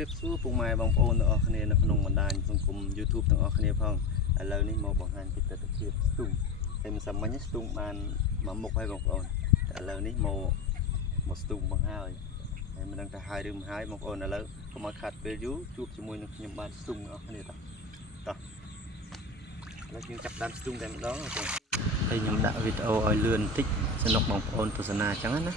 รียบสู้ปุ่มไม้บางโอนออกคะแนนในขนมบันดาลสังคม YouTube ต่างออกคะแนนพ้องเรานี่มาบอกงานกิจตะเกียบตุ้งแต่มันสมัยนี้ตุ้งมันมาหมกให้บางโอนแต่เรานี่มาตุ้งบางห้าวแต่มันตั้งแต่หายดื่มหายบางโอนแล้วก็มาขัดไปยูจูบจมูกในขนมบ้านตุ้งออกคะแนนต่อแล้วยังจับด้านตุ้งได้หมดแล้วให้ยังด่าวิดีโอเอาเลื่อนติ๊กสนุกบางโอนโฆษณาจังนั้นนะ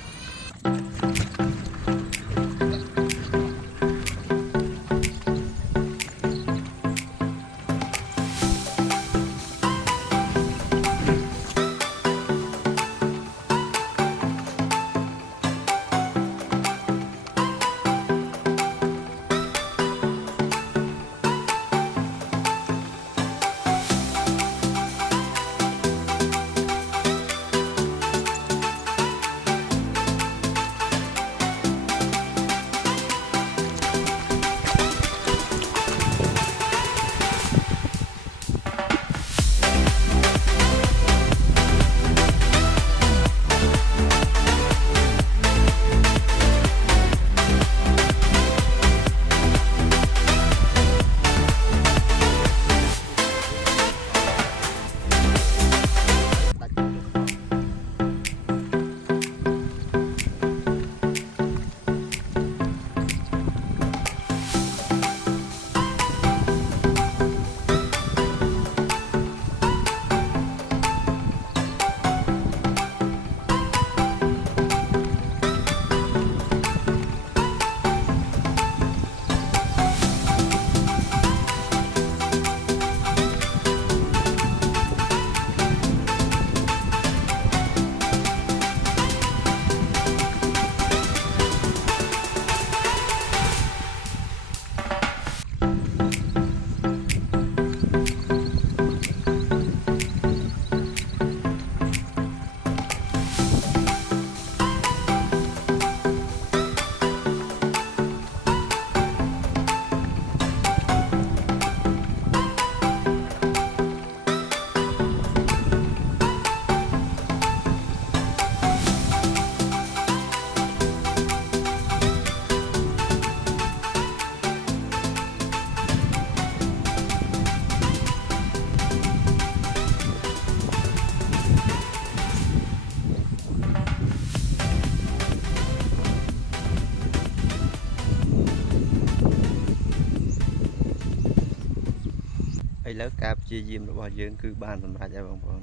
ไอ้แล้วการเยี่ยมរបស់យើងគឺបានសម្រេចហើយបងប្អូន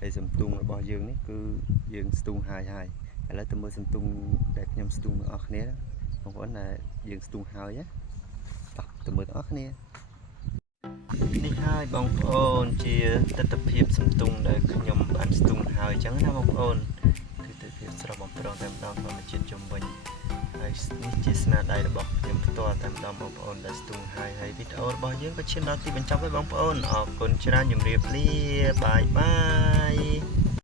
ហើយសំទុងរបស់យើងនេះគឺយើងស្ទូងហើយឥឡូវទៅមើលសំទុងដែលខ្ញុំស្ទូងបងប្អូនគ្នាបងប្អូនដែលយើងស្ទូងហើយណាទៅមើលបងប្អូនគ្នានេះហើយបងប្អូនជាទស្សនវិជ្ជាសំទុងដែលខ្ញុំបានស្ទូងហើយអញ្ចឹងណាបងប្អូនគឺទៅភាពស្រស់បំព្រងតែម្ដងធម្មជាតិជំវិញហើយនេះជាស្នាដៃរបស់ខ្ញុំផ្ទាល់តែម្ដងបងប្អូនដែលស្ទូងហើយវីដេអូរបស់យើងក៏ឈានដល់ទីបញ្ចប់ហើយបងប្អូនអរគុណច្រើនជម្រាបលាបាយបាយ